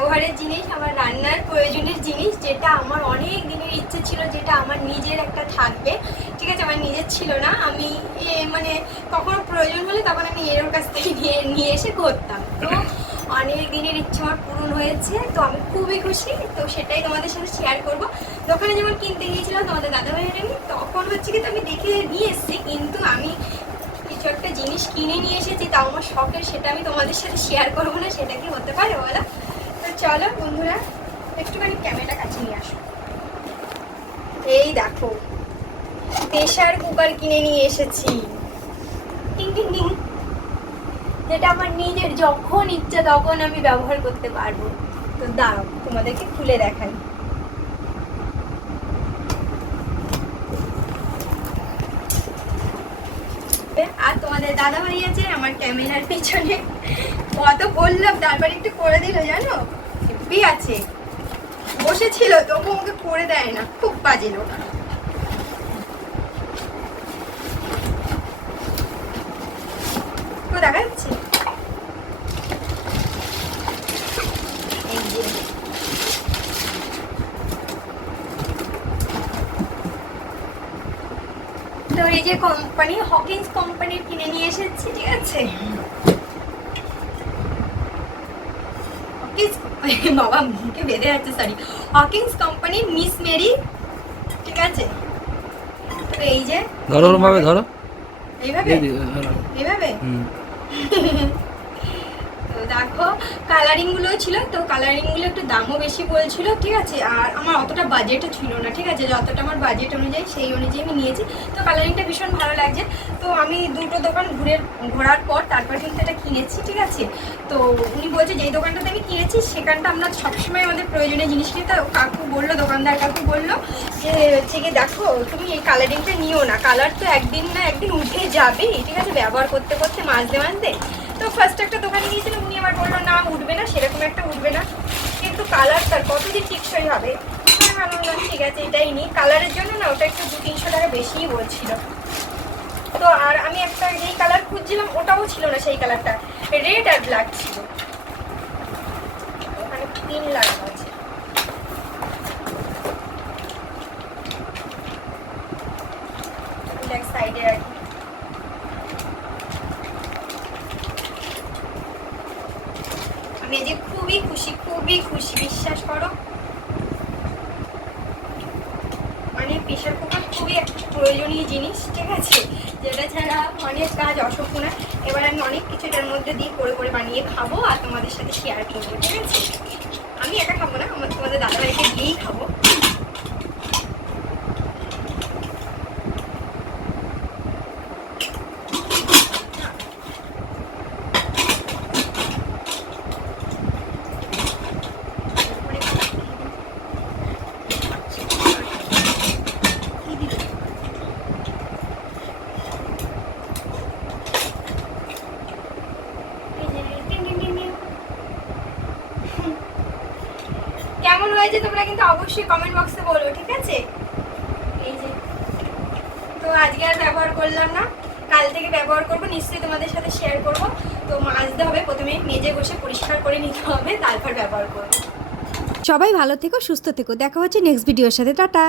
ব্যবহারের জিনিস, আমার রান্নার প্রয়োজনের জিনিস, যেটা আমার অনেক দিনের ইচ্ছে ছিল, যেটা আমার নিজের একটা থাকবে। ঠিক আছে, আমার নিজের ছিল না, আমি মানে কখনো প্রয়োজন হলে তখন আমি এর কাছ থেকে নিয়ে এসে করতাম। তো অনেক দিনের ইচ্ছে আমার পূরণ হয়েছে, তো আমি খুবই খুশি। তো সেটাই তোমাদের সাথে শেয়ার করবো। দোকানে যেমন কিনতে গিয়েছিলাম তোমাদের দাদাভাইয়ের আমি, তখন হচ্ছে কি আমি দেখে নিয়ে এসেছি, কিন্তু আমি কিছু একটা জিনিস কিনে নিয়ে এসেছি, তাও আমার শখের, সেটা আমি তোমাদের সাথে শেয়ার করবো না, সেটা কি হতে পারে বলো? তো চলো বন্ধুরা, একটুখানি ক্যামেরাটা কাছে নিয়ে আসো। এই দেখো, প্রেসার কুকার কিনে নিয়ে এসেছি, টিং টিং টিং, যেটা আমার নিজের যখন ইচ্ছা তখন আমি ব্যবহার করতে পারবো। তো দাঁড়াও, তোমাদেরকে খুলে দেখাই। আর তোমাদের দাদা ভাই আছে আমার ক্যামেরার পিছনে, কত বললাম তারপর একটু করে দিল জানো, হেব্বি আছে, বসেছিল তবু ওকে করে দেয় না, খুব বাজে লোক। তো দেখা যাচ্ছে তো এই যে কোম্পানি, হকিন্স কোম্পানির কিনে নিয়ে এসেছি। ঠিক আছে, বাবা মুখে বেঁধে যাচ্ছে, সরি, হকিন্স কোম্পানির মিস মেরি। ঠিক আছে, তো এই যে ধরো ভাবে, ধরো এইভাবে এইভাবে। তো দেখো কালারিংগুলো ছিল, তো কালারিংগুলো একটু দামও বেশি বলছিল। ঠিক আছে, আর আমার অতটা বাজেটও ছিল না। ঠিক আছে, যতটা আমার বাজেট অনুযায়ী সেই অনুযায়ী আমি নিয়েছি। তো কালারিংটা ভীষণ ভালো লাগছে। তো আমি দুটো দোকান ঘোরার পর তারপর কিন্তু এটা কিনেছি। ঠিক আছে, তো উনি বলছে যেই দোকানটাতে আমি কিনেছি সেখানটা আমরা সবসময় আমাদের প্রয়োজনীয় জিনিস নিই। তো কাকু বললো, দোকানদার কাকু বললো যে হচ্ছে কি দেখো তুমি এই কালারিংটা নিও না, কালার তো একদিন না একদিন উঠে যাবেই। ঠিক আছে, ব্যবহার করতে করতে মাজতে মাজতে। তো ফার্স্ট একটা দোকানে গিয়েছিলাম, উনি আবার বললো না উঠবে না, সেরকম একটা উঠবে না, কিন্তু কালারটার কতদিন টিকসই হবে। ভালো না, ঠিক আছে এটাই নিই। কালারের জন্য না ওটা একটু 200-300 টাকা বেশিই বলছিল। তো আর আমি একটা যেই কালার খুঁজছিলাম ওটাও ছিল না, সেই কালারটা রেড আর ব্ল্যাক ছিল, ওখানে পিন লাগানো আছে। সাইডে আর কি, আমি যে খুবই খুশি বিশ্বাস করো। মানে প্রেশার কুকার খুবই একটা প্রয়োজনীয় জিনিস। ঠিক আছে, যেটা ছাড়া অনেক কাজ অসম্পূর্ণ। এবার আমি অনেক কিছু এটার মধ্যে দিয়ে করে বানিয়ে খাবো আর তোমাদের সাথে শেয়ার করবো। ঠিক আছে, আমি একা খাবো না, তোমাদের দাদাভাইকে দিয়েই খাবো। কেমন হয়েছে তোমরা কিন্তু অবশ্যই কমেন্ট বক্সে বলো। ঠিক আছে, এই যে তো আজকে আর ব্যবহার করলাম না, কাল থেকে ব্যবহার করবো, নিশ্চয়ই তোমাদের সাথে শেয়ার করবো। তো মাজতে হবে, প্রথমে মেজে বসে পরিষ্কার করে নিতে হবে, তারপর ব্যবহার করবো। সবাই ভালো থেকো, সুস্থ থেকো, দেখা হচ্ছে নেক্সট ভিডিওর সাথে। টাটা।